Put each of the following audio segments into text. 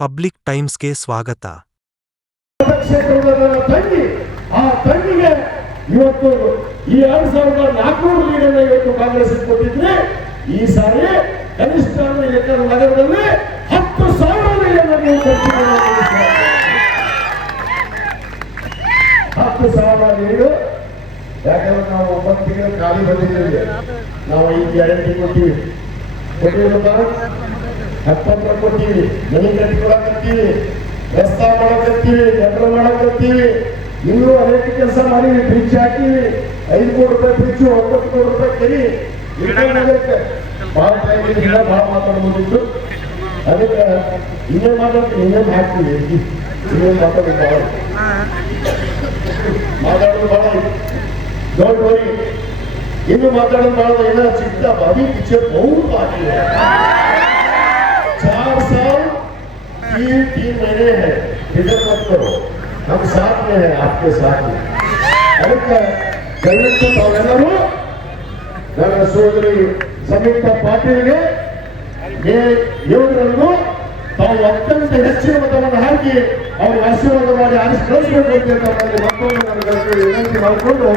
Public ಟೈಮ್ಸ್ಗೆ ಸ್ವಾಗತ. ಆ ತಂಡಿಗೆ ಇವತ್ತು ಈ ಎರಡ್ ಸಾವಿರದ ನಾಲ್ಕುನೂರು ಇವತ್ತು ಕಾಂಗ್ರೆಸ್ ಕೊಟ್ಟಿದ್ರೆ ಈ ಸಾರಿ ಕನಿಷ್ಠ ನಗರದಲ್ಲಿ ಹತ್ತು ಸಾವಿರ. ಹತ್ತು ಸಾವಿರ ಯಾಕಂದ್ರೆ ನಾವು ಒಂಬತ್ತು ತಿಂಗಳು ಖಾಲಿ ಬಂದಿದ್ದೇವೆ. ನಾವು ಈ ಗ್ಯಾರಂಟಿ ಕೊಟ್ಟಿವಿ ಕೊಟ್ಟಿರಪ್ಪ ಹಕ್ಕನ್ನು ಕೊಡ್ತೀವಿ ಮನೆ ಕಟ್ಕೊಳಕತ್ತೀವಿ ರಸ್ತಾ ಮಾಡಕತ್ತೀವಿ ಗಟ್ರ ಮಾಡಕತ್ತೀವಿ. ಇನ್ನೂ ಅನೇಕ ಕೆಲಸ ಮಾಡಿವಿ ಬ್ರಿಡ್ಜ್ ಹಾಕಿವಿ. ಐದು ಕೋಟಿ ರೂಪಾಯಿ ಬ್ರಿಡ್ಜ್ ಒಂಬತ್ತು ಕೋಟಿ ರೂಪಾಯಿ ಕರಿ ಭಾಳ ಟೈಮ್ ಇದೆಲ್ಲ ಭಾಳ ಮಾತಾಡ್ಬೋದಿತ್ತು ಅದಕ್ಕೆ ಇನ್ನೇ ಮಾತಾಡ್ತೀವಿ, ಇನ್ನೇನು ಹಾಕ್ತೀವಿ. ಇನ್ನೇನು ಮಾತಾಡೋದು ಭಾಳ. ಮಾತಾಡೋದು ಭಾಳ ದೊಡ್ಡ ಹೋಗಿ. ಇನ್ನು ಮಾತಾಡೋದು ಭಾಳ ಏನೋ ಚಿಕ್ಕ ಬಾವಿ ಪಿಕ್ಚರ್ ಬಹು ಬಾಕಿ तीन तीन महीने हैं फिक्र मत करो हम साथ में हैं आपके साथ में ಅದಕ್ಕೆ ದಯವಿಟ್ಟು ತಾವೆಲ್ಲರೂ ನನ್ನ ಸೋದರಿ ಸಂಯುಕ್ತ ಪಾಟೀಲ್ಗೆ ಇವರನ್ನು ತಾವು ಅತ್ಯಂತ ಹೆಚ್ಚಿನ ಮತವನ್ನು ಹಾಕಿ ಅವರು ಆಶೀರ್ವಾದ ಮಾಡಿ ಆರಿಸಿ ಕಳಿಸಬೇಕು ಅಂತ ತಮ್ಮಲ್ಲಿ ಮತ್ತೊಮ್ಮೆ ನನ್ನ ಗೆಳತಿಯರು ವಿನಂತಿ ಮಾಡಿಕೊಂಡು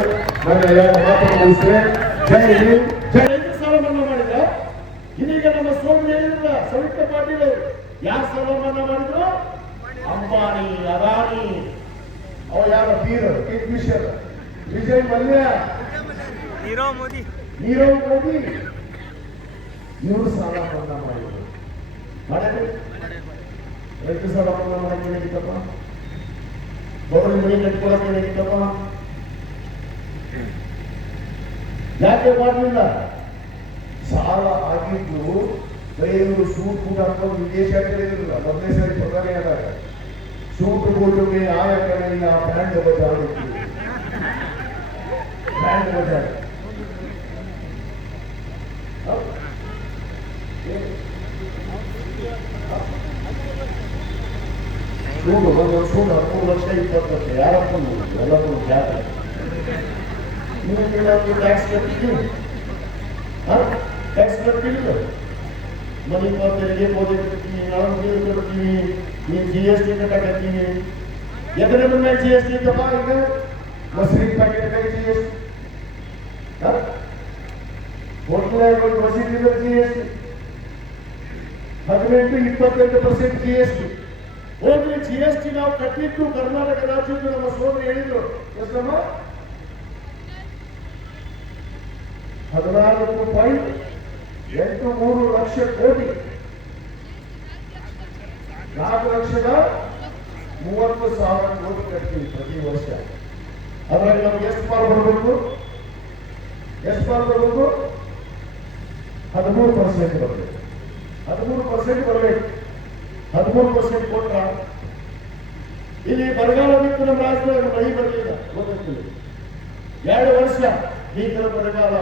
ನನ್ನ ಎರಡು ಮಾತನ್ನು ಮುಗಿಸ್ತೇನೆ ಜೈ ಹಿಂದ್ ಜೈ ಐದು ಸಾಲ ಮನ್ನಾ ಮಾಡಿದ್ರ ಇದೀಗ ನಮ್ಮ ಸೋದರಿ ಹೇಳಿದ್ರಲ್ಲ ಸಂಯುಕ್ತ ಪಾಟೀಲ್ ಅವರು ಯಾರು ಸಾಲ ಮನ್ನಾ ಮಾಡಿದ್ರು? ಅಂಬಾನಿ ಅದಾನಿ ಅವ ಯಾರ? Beer Kingfisher Vijay Mallya. Nirav Modi. Nirav Modi. ಇವರು ಸಾಲ ಮನ್ನಾ ಮಾಡಿದ್ರು. ಮಾಡಿದ್ರು ರೈತ ಸಾಲ ಮನ್ನಾ ಮಾಡಕ್ಕೆ ಏನಾಗಿತ್ತಪ್ಪ ಬಡವರ ಮನೆ ಕಟ್ಕೊಳಕ್ಕೆ ಏನಾಗಿತ್ತಪ್ಪ ಯಾಕೆ ಮಾಡಲಿಲ್ಲ? ಸಾಲ ಆಗಿದ್ದು ಬೈರು ಸೂಟ್ ಬೂಟ್ ಹಾಕೊಂಡು ವಿದೇಶ ಹಾಕಿರಲಿಲ್ಲ ಮೊದಲನೇ ಸಾರಿ ಪ್ರಧಾನಿ ಆದಾಗ ಸೂಟ್ ಬೂಟುಗೆ ಆ ಕಡೆಯಿಂದ brand Bazaar brand Bazaar suit ಒಂದು ಸೂಟ್ ಹದಿಮೂರು ಲಕ್ಷ ಇಪ್ಪತ್ತು ಲಕ್ಷ ಯಾರಪ್ಪ ಎಲ್ಲರೂ ಜಾತ್ರೆ ನೀವು ಕೇಳೋದು ಟ್ಯಾಕ್ಸ್ ಕಟ್ಟಿದ್ದೀವಿ ಟ್ಯಾಕ್ಸ್ ಕಟ್ಟಿಲ್ಲ ಮನಿ ತೆರಿಗೆ ಕಟ್ತೀವಿ ನಾವು ಕಟ್ತೀವಿ ನೀವು ಜಿ ಎಸ್ ಟಿ ಕಟ್ಟಾಕತ್ತೀವಿ ಎದರ ಮೇಲೆ ಜಿ ಎಸ್ ಟಿ ಇದ್ದಪ್ಪ ಈಗ ಮಸರಿ ಪ್ಯಾಕೆಟ್ ಜಿ ಎಸ್ ಟಿ ಮಸೀದಿ ಜಿ ಎಸ್ ಟಿ ಹದಿನೆಂಟು, ಇಪ್ಪತ್ತೆಂಟು ಪರ್ಸೆಂಟ್ ಜಿ ಎಸ್ ಟಿ ಹೋಗ್ಲಿ ಜಿ ಎಸ್ ಟಿ ನಾವು ಕಟ್ಟಿದ್ದು ಕರ್ನಾಟಕ ರಾಜ್ಯದ ನಮ್ಮ ಸೋದರಿ ಹೇಳಿದ್ರು. ಎಷ್ಟಮ್ಮ? ಹದಿನಾಲ್ಕು ಪಾಯಿಂಟ್ ಎಂಟು ಮೂರು ಲಕ್ಷ ಕೋಟಿ. ನಾಲ್ಕು ಲಕ್ಷದ ಮೂವತ್ತು ಸಾವಿರ ಕೋಟಿ ಕಟ್ತೀವಿ ಪ್ರತಿ ವರ್ಷ. ಅದರಲ್ಲಿ ನಮ್ಗೆ ಎಷ್ಟು ಪಾಲ್ ಬರಬೇಕು? ಎಷ್ಟು ಪಾಲ್ ಬರಬೇಕು? ಹದಿಮೂರು ಪರ್ಸೆಂಟ್ ಬರಬೇಕು. ಹದಿಮೂರು ಪರ್ಸೆಂಟ್ ಬರಬೇಕು. ಹದಿಮೂರು ಪರ್ಸೆಂಟ್ ಕೊಟ್ಟ ಇಲ್ಲಿ ಬರಗಾಲ ಬಿತ್ತು ನಮ್ಮ ರಾಜ್ಯದಲ್ಲಿ ಮಳೆ ಬರಲಿಲ್ಲ, ಗೊತ್ತಿಲ್ಲ. ಎರಡು ವರ್ಷ ಭೀಕರ ಬರಗಾಲ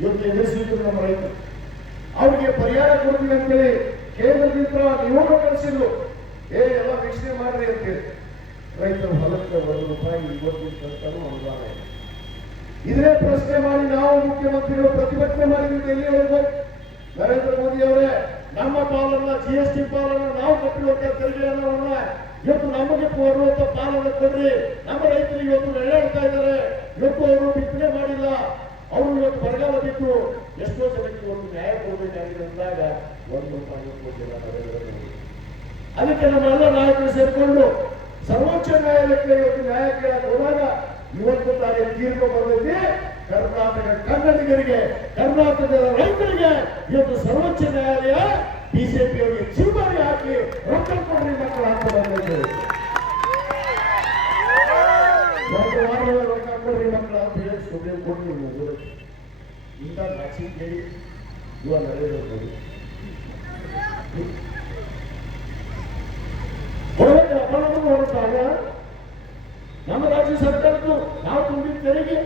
ಇವತ್ತು ಎದುರಿಸಿದ್ರು ನಮ್ಮ ರೈತರು. ಅವರಿಗೆ ಪರಿಹಾರ ಕೊಡ್ತೀವಿ ಅಂತೇಳಿ ಕೇಂದ್ರದಿಂದ ನಿಯೋಗ ಕಳಿಸಿದ್ರು. ಏ, ಎಲ್ಲ ವೀಕ್ಷಣೆ ಮಾಡ್ರಿ ಅಂತೇಳಿ ರೈತರು ಹೊಲಕ್ಕೆ ಒಂದು ರೂಪಾಯಿ ಇವತ್ತಿನ ಕಷ್ಟನೂ ಅನುದಾನ ಇದೆ ಇದನ್ನೇ ಪ್ರಶ್ನೆ ಮಾಡಿ ನಾವು ಮುಖ್ಯಮಂತ್ರಿಗಳು ಪ್ರತಿಭಟನೆ ಮಾಡಿದ್ರೆ ಎಲ್ಲಿ ಹೋಗ್ಬೇಕು ನರೇಂದ್ರ ಮೋದಿ ಅವರೇ, ನಮ್ಮ ಪಾಲನ್ನ ಜಿ ಎಸ್ ಟಿ ಪಾಲನ್ನ ನಾವು ಕೊಟ್ಟಿರುವಂತ ತೆರಿಗೆ ಹಣವನ್ನ ಇವತ್ತು ನಮಗೆ ಬರುವಂತ ಪಾಲನ್ನ ಕೊಡ್ರಿ. ನಮ್ಮ ರೈತರು ಇವತ್ತು ನೆರಳಾಡ್ತಾ ಇದ್ದಾರೆ. ಇವತ್ತು ಅವರು ಬಿತ್ತನೆ ಮಾಡಿಲ್ಲ. ಅವರು ಇವತ್ತು ಬರಗಾಲ ಬಿಟ್ಟು ಎಷ್ಟೋ ಜನಕ್ಕೆ ಒಂದು ನ್ಯಾಯ ಕೊಡಬೇಕಾಗಿದೆ ಅಂದಾಗ ಒಂದು ಕೊಟ್ಟಿಲ್ಲ ನರೇಂದ್ರ ಮೋದಿ ಅದಕ್ಕೆ ನಮ್ಮೆಲ್ಲ ನಾಯಕರು ಸೇರಿಕೊಂಡು ಸರ್ವೋಚ್ಚ ನ್ಯಾಯಾಲಯಕ್ಕೆ ಇವತ್ತು ನ್ಯಾಯ ಹೋದಾಗ ಇವತ್ತು ತಾನೇ ತೀರ್ಪು ಬಂದೈತಿ ಕರ್ನಾಟಕ ಕನ್ನಡಿಗರಿಗೆ, ಕರ್ನಾಟಕದ ರೈತರಿಗೆ ಇವತ್ತು ಸರ್ವೋಚ್ಚ ನ್ಯಾಯಾಲಯ ಬಿಜೆಪಿ ಅವರಿಗೆ ಚಿರುಮಾರಿ ಹಾಕಿ ರೊಕ್ಕ ಕೊಡ್ರಿ ಮಕ್ಕಳು ಅಂತ ಬಂದೈತೆ ಒಂದು ವಾರದ ರೊಕ್ಕ ಕೊಡ್ರಿ ಮಕ್ಕಳು ಅಂತ ಹೇಳಿ ಸುಪ್ರೀಂ ಕೋರ್ಟ್ ನೀವು ಮ್ಯಾಚಿಂಗ್ ಕೇಳಿ ಇವ ನರೇಂದ್ರ ಮೋದಿ ಹೊರಗೆ ಅಪರಾಧ ಹೊರಟಾಗ ನಮ್ಮ ರಾಜ್ಯ ಸರ್ಕಾರದ್ದು, ನಾವು ತುಂಬಿದ ತೆರಿಗೆ,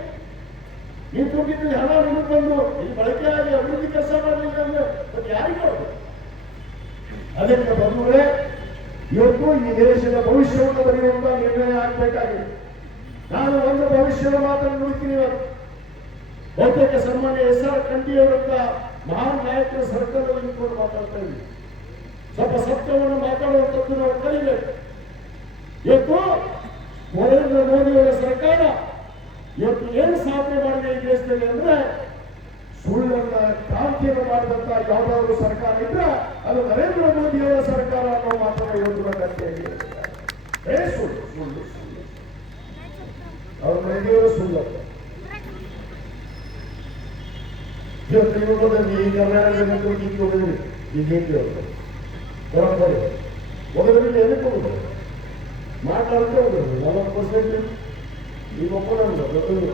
ನೀವು ತುಂಬಿದ್ದು ಹಣ ನಿಮಗೆ ಬಂದು ಇಲ್ಲಿ ಬಳಕೆ ಆಗಿ ಅಭಿವೃದ್ಧಿ ಕೆಲಸ ಮಾಡಲಿಲ್ಲ ಅಂದ್ರೆ ಮತ್ತೆ ಯಾರಿಗೂ ಅದಕ್ಕೆ ಬಂದ್ರೆ ಇವತ್ತು ಈ ದೇಶದ ಭವಿಷ್ಯವನ್ನು ಬರೆಯುವಂತ ನಿರ್ಣಯ ಆಗ್ಬೇಕಾಗಿದೆ. ನಾನು ಒಂದು ಭವಿಷ್ಯದ ಮಾತನ್ನು ನುಡಿತೀನಿ ಬಹುತೇಕ ಸನ್ಮಾನ್ಯ ಎಸ್ ಆರ್ ಕಂಠಿಯವರಂತ ಮಹಾನ್ ನಾಯಕರ ಸರ್ಕಾರದಲ್ಲಿ ನಿಂತ್ಕೊಂಡು ಮಾತಾಡ್ತಾ ಇದ್ವಿ ಸ್ವಲ್ಪ ಸತ್ಯವನ್ನು ಮಾತಾಡುವಂಥದ್ದು ನಾವು ಕಲಿಬೇಕು. ಇವತ್ತು ನರೇಂದ್ರ ಮೋದಿಯವರ ಸರ್ಕಾರ ಇವತ್ತು ಏನು ಸಾಧನೆ ಮಾಡಿದೆ ಈ ದೇಶದಲ್ಲಿ ಅಂದ್ರೆ ಸುಳ್ಳನ್ನ ಕ್ರಾಂತಿಯನ್ನು ಮಾಡಿದಂತ ಯಾವ್ದಾದ್ರು ಸರ್ಕಾರ ಇದ್ರೆ ಅದು ನರೇಂದ್ರ ಮೋದಿಯವರ ಸರ್ಕಾರ ಅನ್ನೋ ಮಾತನ್ನ ಇವತ್ತು ಸುಳ್ಳು ಸುಳ್ಳು ಸುಳ್ಳು. ಅವ್ರ ಸುಳ್ಳು. ಇವತ್ತು ಇವುಗಳಲ್ಲಿ ಈ ಕರ್ನಾಟಕದ ಕುರಿತು ಹೋಗಿದ್ರಿ ಈಗ ಹೇಗೆ ಹೊರಗೆ ಹೋಗೋದ್ರಲ್ಲಿ ಎದಕ್ಕೆ ಹೋಗುದು ಮಾತಾಡ್ತಾ ಹೋಗುದು ನಲವತ್ತು ಪರ್ಸೆಂಟ್ ಈಗ ಒಬ್ಬ ಗೊತ್ತಿಲ್ಲ